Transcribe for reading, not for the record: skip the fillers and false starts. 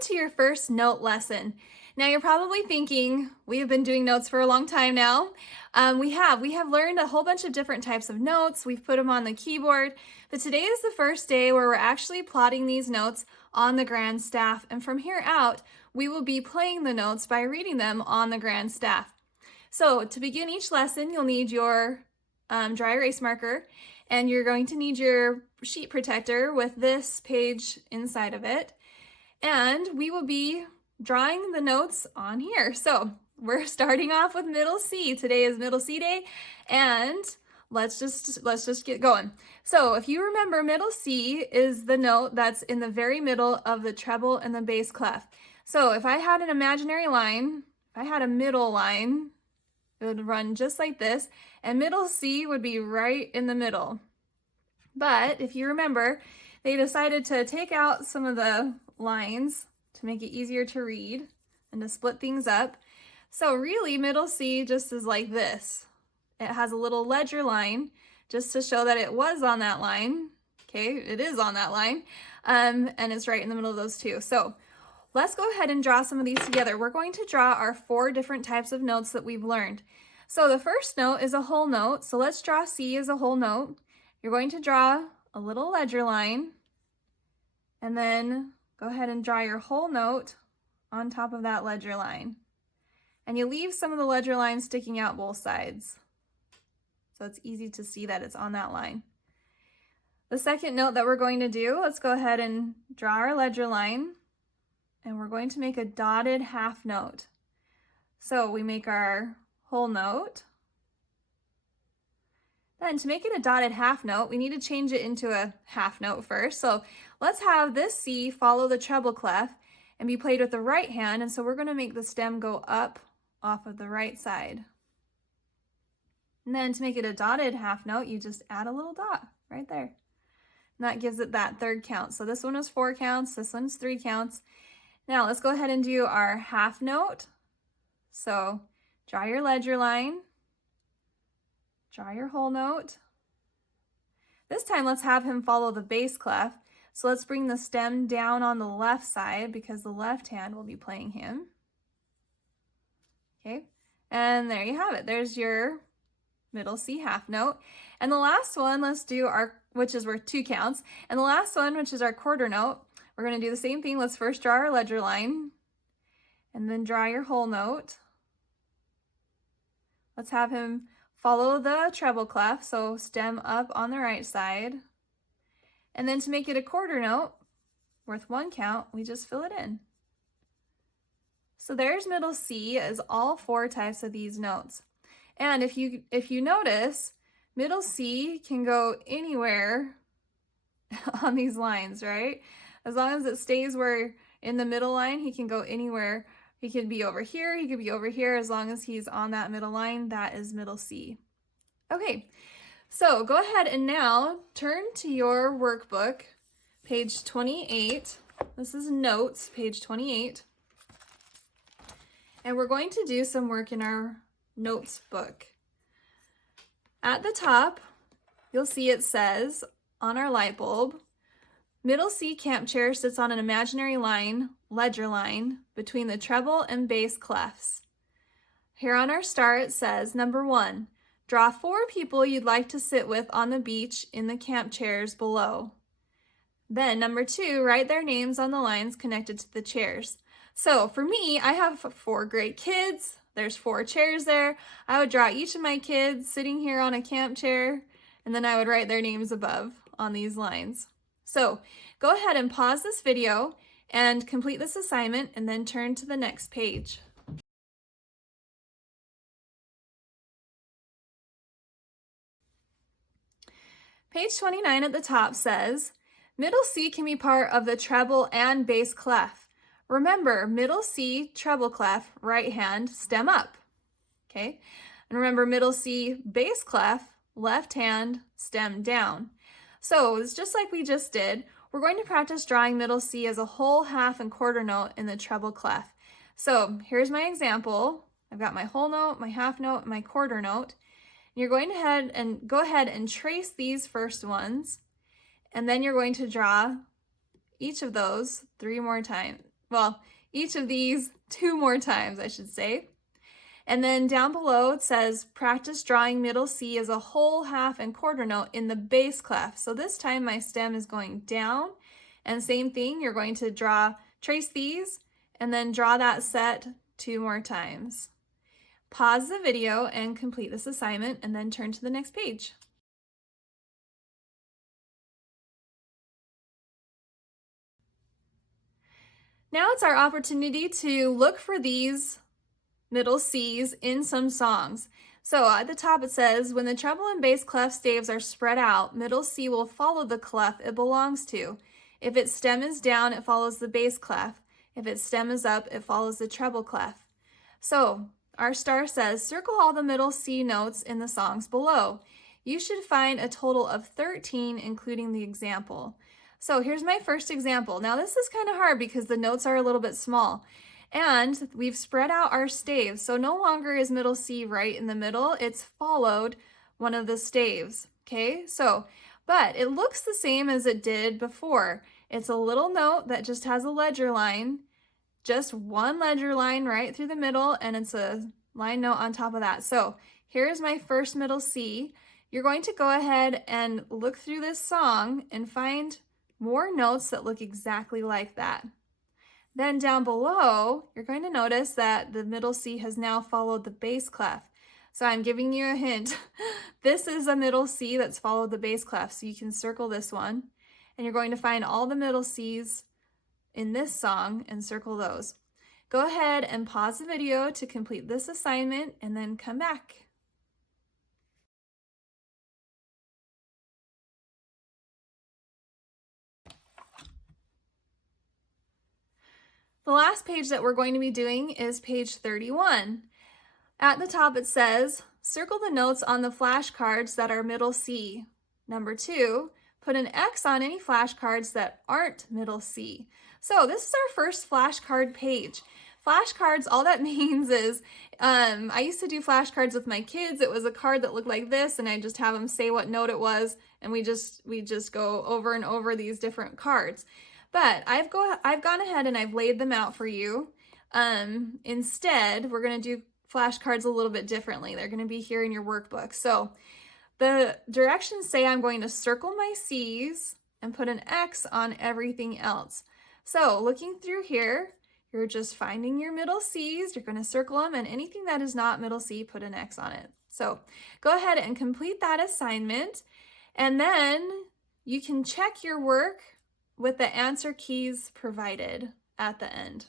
to your first note lesson. Now you're probably thinking, we have been doing notes for a long time now. We have learned a whole bunch of different types of notes. We've put them on the keyboard, but today is the first day where we're actually plotting these notes on the grand staff. And from here out, we will be playing the notes by reading them on the grand staff. So to begin each lesson, you'll need your dry erase marker, and you're going to need your sheet protector with this page inside of it. And we will be drawing the notes on here. So we're starting off with middle C. Today is middle C day, and let's just get going. So if you remember, middle C is the note that's in the very middle of the treble and the bass clef. So if I had an imaginary line, if I had a middle line, it would run just like this, and middle C would be right in the middle. But if you remember, they decided to take out some of the lines to make it easier to read and to split things up. So really, middle C just is like this. It has a little ledger line just to show that it was on that line. Okay, it is on that line, and it's right in the middle of those two. So let's go ahead and draw some of these together. We're going to draw our 4 different types of notes that we've learned. So the first note is a whole note. So let's draw C as a whole note. You're going to draw a little ledger line, and then go ahead and draw your whole note on top of that ledger line. And you leave some of the ledger lines sticking out both sides, so it's easy to see that it's on that line. The second note that we're going to do, let's go ahead and draw our ledger line, and we're going to make a dotted half note. So we make our whole note. Then to make it a dotted half note, we need to change it into a half note first. So let's have this C follow the treble clef and be played with the right hand. And so we're going to make the stem go up off of the right side. And then to make it a dotted half note, you just add a little dot right there. And that gives it that third count. So this one is 4 counts, this one's 3 counts. Now let's go ahead and do our half note. So draw your ledger line. Draw your whole note. This time let's have him follow the bass clef. So let's bring the stem down on the left side because the left hand will be playing him. Okay, and there you have it. There's your middle C half note. And the last one, let's do our, which is worth 2 counts. And the last one, which is our quarter note, we're going to do the same thing. Let's first draw our ledger line and then draw your whole note. Let's have him follow the treble clef, so stem up on the right side. And then to make it a quarter note, worth 1 count, we just fill it in. So there's middle C as all 4 types of these notes. And if you notice, middle C can go anywhere on these lines, right? As long as it stays where in the middle line, he can go anywhere. He could be over here, he could be over here. As long as he's on that middle line, that is middle C. Okay, so go ahead and now turn to your workbook, page 28. This is notes, page 28. And we're going to do some work in our notes book. At the top, you'll see it says on our light bulb, middle C camp chair sits on an imaginary line, ledger line, between the treble and bass clefs. Here on our star it says, number 1, draw 4 people you'd like to sit with on the beach in the camp chairs below. Then number 2, write their names on the lines connected to the chairs. So for me, I have 4 great kids. There's 4 chairs there. I would draw each of my kids sitting here on a camp chair, and then I would write their names above on these lines. So go ahead and pause this video and complete this assignment, and then turn to the next page. Page 29 at the top says, middle C can be part of the treble and bass clef. Remember, middle C, treble clef, right hand, stem up. Okay, and remember middle C, bass clef, left hand, stem down. So it's just like we just did. We're going to practice drawing middle C as a whole, half, and quarter note in the treble clef. So here's my example. I've got my whole note, my half note, my quarter note. You're going to go ahead and trace these first ones, and then you're going to draw each of those 3 more times. Well, each of these 2 more times, I should say. And then down below it says practice drawing middle C as a whole, half, and quarter note in the bass clef. So this time my stem is going down, and same thing, you're going to trace these and then draw that set 2 more times. Pause the video and complete this assignment and then turn to the next page. Now it's our opportunity to look for these middle C's in some songs. So at the top it says, when the treble and bass clef staves are spread out, middle C will follow the clef it belongs to. If its stem is down, it follows the bass clef. If its stem is up, it follows the treble clef. So our star says, circle all the middle C notes in the songs below. You should find a total of 13, including the example. So here's my first example. Now this is kind of hard because the notes are a little bit small. And we've spread out our staves, so no longer is middle C right in the middle, it's followed one of the staves, okay? But it looks the same as it did before. It's a little note that just has a ledger line, just one ledger line right through the middle, and it's a line note on top of that. So here's my first middle C. You're going to go ahead and look through this song and find more notes that look exactly like that. Then down below, you're going to notice that the middle C has now followed the bass clef. So I'm giving you a hint. This is a middle C that's followed the bass clef, so you can circle this one. And you're going to find all the middle C's in this song and circle those. Go ahead and pause the video to complete this assignment and then come back. The last page that we're going to be doing is page 31. At the top it says, circle the notes on the flashcards that are middle C. Number 2, put an X on any flashcards that aren't middle C. So this is our first flashcard page. Flashcards, all that means is, I used to do flashcards with my kids. It was a card that looked like this, and I just have them say what note it was, and we just go over and over these different cards. But I've gone ahead and I've laid them out for you. Instead, we're going to do flashcards a little bit differently. They're going to be here in your workbook. So the directions say I'm going to circle my C's and put an X on everything else. So looking through here, you're just finding your middle C's, you're going to circle them, and anything that is not middle C, put an X on it. So go ahead and complete that assignment, and then you can check your work with the answer keys provided at the end.